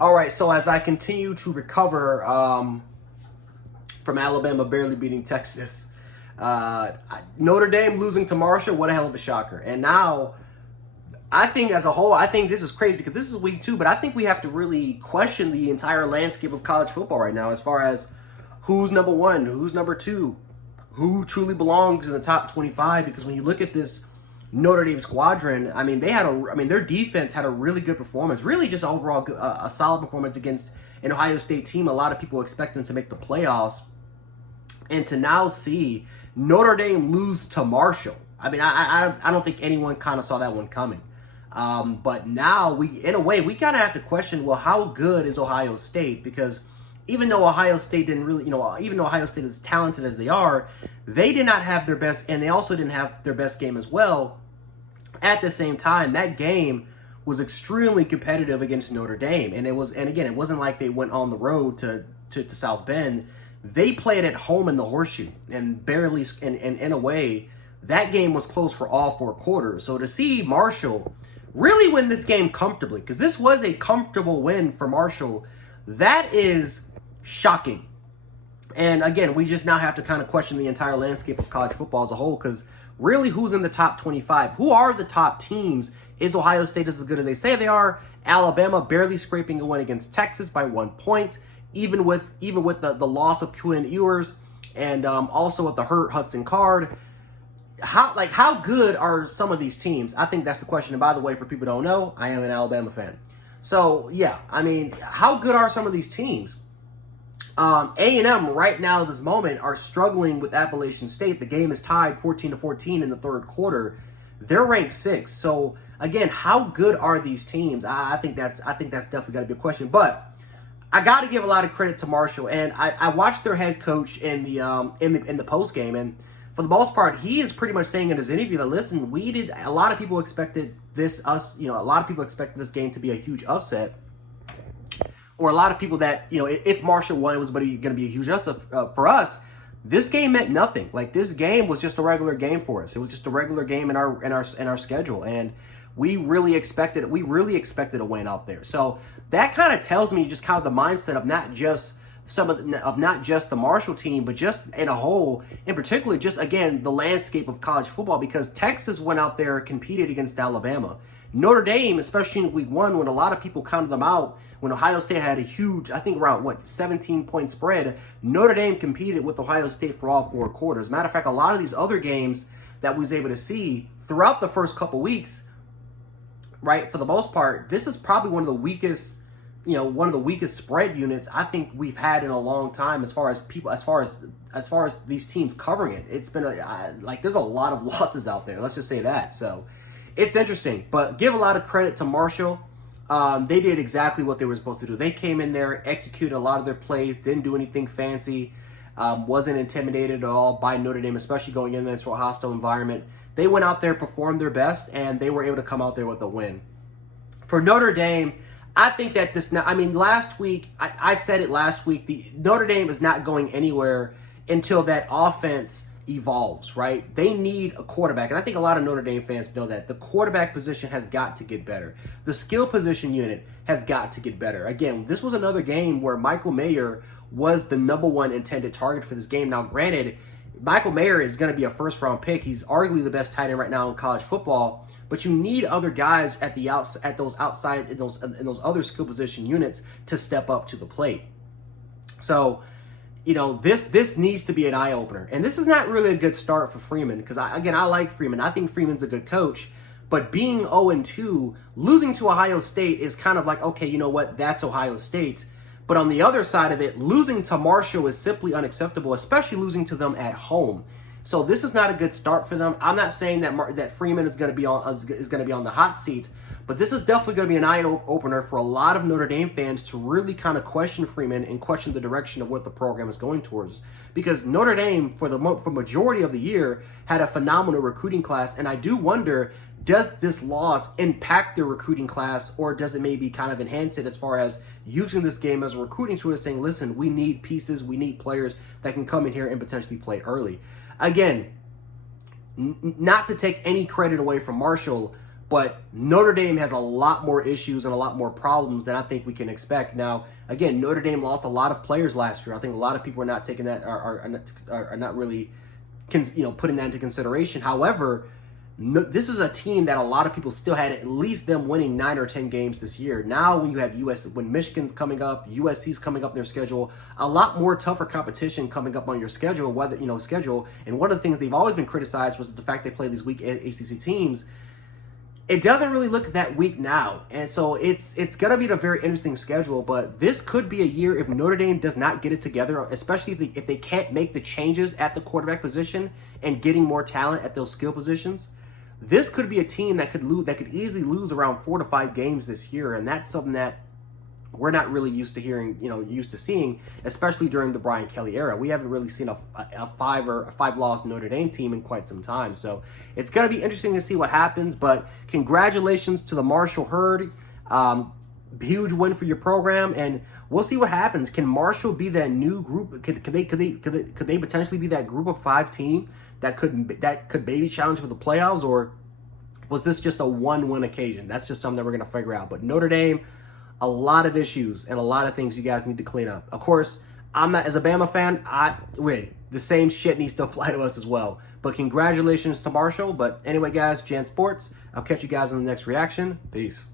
All right, so as I continue to recover from Alabama barely beating Texas, Notre Dame losing to Marshall, what a hell of a shocker. And now, I think as a whole, I think this is crazy because this is week 2, but I think we have to really question the entire landscape of college football right now as far as who's number 1, who's number 2, who truly belongs in the top 25. Because when you look at this Notre Dame squadron, I mean, their defense had a really good performance. Really, just overall a solid performance against an Ohio State team. A lot of people expect them to make the playoffs, and to now see Notre Dame lose to Marshall. I mean, I don't think anyone kind of saw that one coming. But now in a way, we kind of have to question, well, how good is Ohio State? Because even though Ohio State didn't really, even though Ohio State is talented as they are, they did not have their best, and they also didn't have their best game as well. At the same time, that game was extremely competitive against Notre Dame, and it wasn't like they went on the road to South Bend. They played at home in the Horseshoe, and barely, and in a way, that game was close for all 4 quarters. So to see Marshall really win this game comfortably, because this was a comfortable win for Marshall, that is shocking. And again, we just now have to kind of question the entire landscape of college football as a whole, because really, who's in the top 25? Who are the top teams? Is Ohio State as good as they say they are? Alabama barely scraping a win against Texas by 1 point, even with the loss of Quinn Ewers, and also with the hurt Hudson Card. How good are some of these teams? I think that's the question. And by the way, for people who don't know, I am an Alabama fan. So yeah, I mean, how good are some of these teams? A&M right now at this moment are struggling with Appalachian State. The game is tied 14-14 in the 3rd quarter. They're ranked 6th. So again, how good are these teams? I think that's definitely got to be a question. But I got to give a lot of credit to Marshall, and I watched their head coach in the post game, and for the most part, he is pretty much saying in his interview that, listen, a lot of people expected this game to be a huge upset. Or a lot of people that, if Marshall won, it was going to be a huge upset. For us, this game meant nothing. Like, this game was just a regular game for us. It was just a regular game in our schedule, and we really expected a win out there. So that kind of tells me just kind of the mindset of not just the Marshall team, but just in a whole, in particular, just again the landscape of college football. Because Texas went out there and competed against Alabama. Notre Dame, especially in week 1, when a lot of people counted them out, when Ohio State had a huge, I think around 17-point spread, Notre Dame competed with Ohio State for all 4 quarters. Matter of fact, a lot of these other games that we was able to see throughout the first couple weeks, right, for the most part, this is probably one of the weakest spread units I think we've had in a long time as far as these teams covering it. It's been there's a lot of losses out there. Let's just say that. So it's interesting, but give a lot of credit to Marshall. They did exactly what they were supposed to do. They came in there, executed a lot of their plays, didn't do anything fancy, wasn't intimidated at all by Notre Dame, especially going in into a hostile environment. They went out there, performed their best, and they were able to come out there with a win. For Notre Dame, I think that last week, I said it last week, the Notre Dame is not going anywhere until that offense evolves, right? They need a quarterback, and I think a lot of Notre Dame fans know that. The quarterback position has got to get better. The skill position unit has got to get better. Again, this was another game where Michael Mayer was the number 1 intended target for this game. Now, granted, Michael Mayer is going to be a first-round pick. He's arguably the best tight end right now in college football, but you need other guys at those other skill position units to step up to the plate. So, this needs to be an eye-opener. And this is not really a good start for Freeman, because I like Freeman. I think Freeman's a good coach. But being 0-2, losing to Ohio State is kind of like, okay, you know what? That's Ohio State. But on the other side of it, losing to Marshall is simply unacceptable, especially losing to them at home. So this is not a good start for them. I'm not saying that Freeman is going to be on the hot seat, but this is definitely going to be an eye-opener for a lot of Notre Dame fans to really kind of question Freeman and question the direction of what the program is going towards. Because Notre Dame, for majority of the year, had a phenomenal recruiting class, and I do wonder, does this loss impact their recruiting class, or does it maybe kind of enhance it as far as using this game as a recruiting tool, saying, listen, we need pieces, we need players that can come in here and potentially play early. Again, not to take any credit away from Marshall, But Notre Dame has a lot more issues and a lot more problems than I think we can expect. Now, again, Notre Dame lost a lot of players last year. I think a lot of people are not taking that, are not really, putting that into consideration. However, this is a team that a lot of people still had at least them winning 9 or 10 games this year. Now, when you have when Michigan's coming up, USC's coming up in their schedule, a lot more tougher competition coming up on your schedule. And one of the things they've always been criticized was the fact they play these weak ACC teams. It doesn't really look that weak now, and so it's gonna be a very interesting schedule. But this could be a year if Notre Dame does not get it together, especially if they can't make the changes at the quarterback position and getting more talent at those skill positions. This could be a team that could easily lose around 4 to 5 games this year, and that's something that we're not really used to seeing, especially during the Brian Kelly era. We haven't really seen a 5-loss Notre Dame team in quite some time. So it's going to be interesting to see what happens. But congratulations to the Marshall Herd. Huge win for your program, and we'll see what happens. Can Marshall be that new group? Could they potentially be that group of 5 team that could maybe challenge for the playoffs, or was this just a 1-win occasion? That's just something that we're going to figure out. But Notre Dame, a lot of issues and a lot of things you guys need to clean up. Of course, I'm not, as a Bama fan, the same shit needs to apply to us as well. But congratulations to Marshall. But anyway, guys, Jan Sports. I'll catch you guys in the next reaction. Peace.